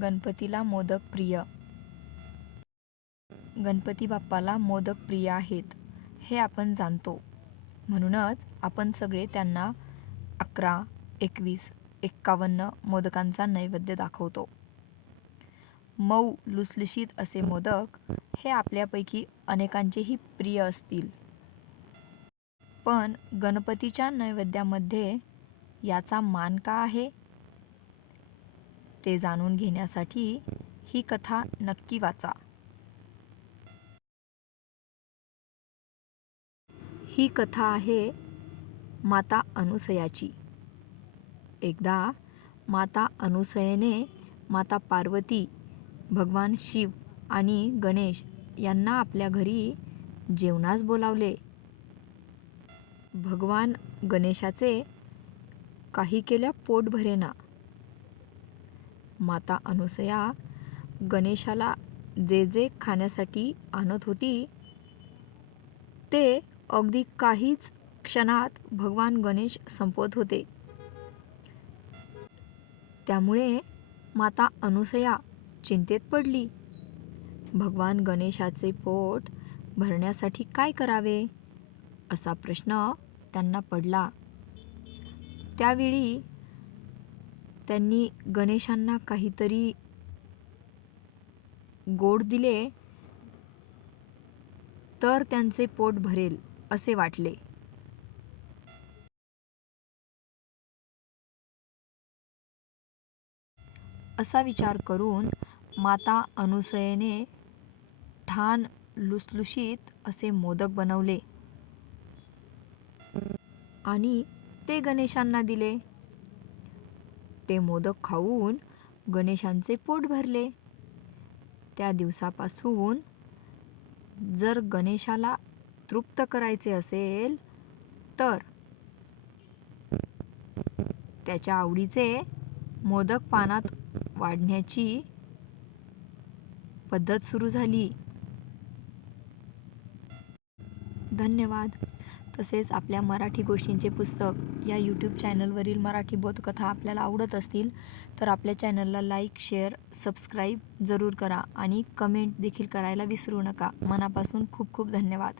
गणपतीला मोदक प्रिय गणपती बाप्पाला मोदक प्रिय आहेत हे आपण जाणतो. म्हणूनच आपण सगळे त्यांना अकरा एकवीस एक्कावन्न मोदकांचा नैवेद्य दाखवतो. मऊ लुसलुशीत असे मोदक हे आपल्यापैकी अनेकांचेही प्रिय असतील. पण गणपतीच्या नैवेद्यामध्ये याचा मान का आहे? ते जाणून घेण्यासाठी ही कथा नक्की वाचा. ही कथा आहे माता अनुसयाची. एकदा माता अनुसयेने माता पार्वती भगवान शिव आणि गणेश यांना आपल्या घरी जेवणास बोलावले. भगवान गणेशाचे काही केल्या पोट भरेना माता अनुसया गणेशाला जे जे खाण्यासाठी आणत होती ते अगदी काहीच क्षणात भगवान गणेश संपवत होते. त्यामुळे माता अनुसया चिंतेत पडली. भगवान गणेशाचे पोट भरण्यासाठी काय करावे असा प्रश्न त्यांना पडला. त्यावेळी त्यांनी गणेशांना काहीतरी गोड दिले तर त्यांचे पोट भरेल असे वाटले. असा विचार करून माता अनुसयेने ठाण लुसलुशीत असे मोदक बनवले आणि ते गणेशांना दिले. ते मोदक खाऊन गणेशांचे पोट भरले. त्या दिवसापासून जर गणेशाला तृप्त करायचे असेल तर त्याच्या आवडीचे मोदक पानात वाढण्याची पद्धत सुरू झाली. धन्यवाद. तसेच आपल्या मराठी गोष्टींचे पुस्तक या यूट्यूब चॅनलवरील मराठी बोधकथा आपल्याला आवडत असतील तर आपल्या चॅनलला लाईक शेअर सबस्क्राईब जरूर करा आणि कमेंट देखील करायला विसरू नका. मनापासून खूप खूप धन्यवाद.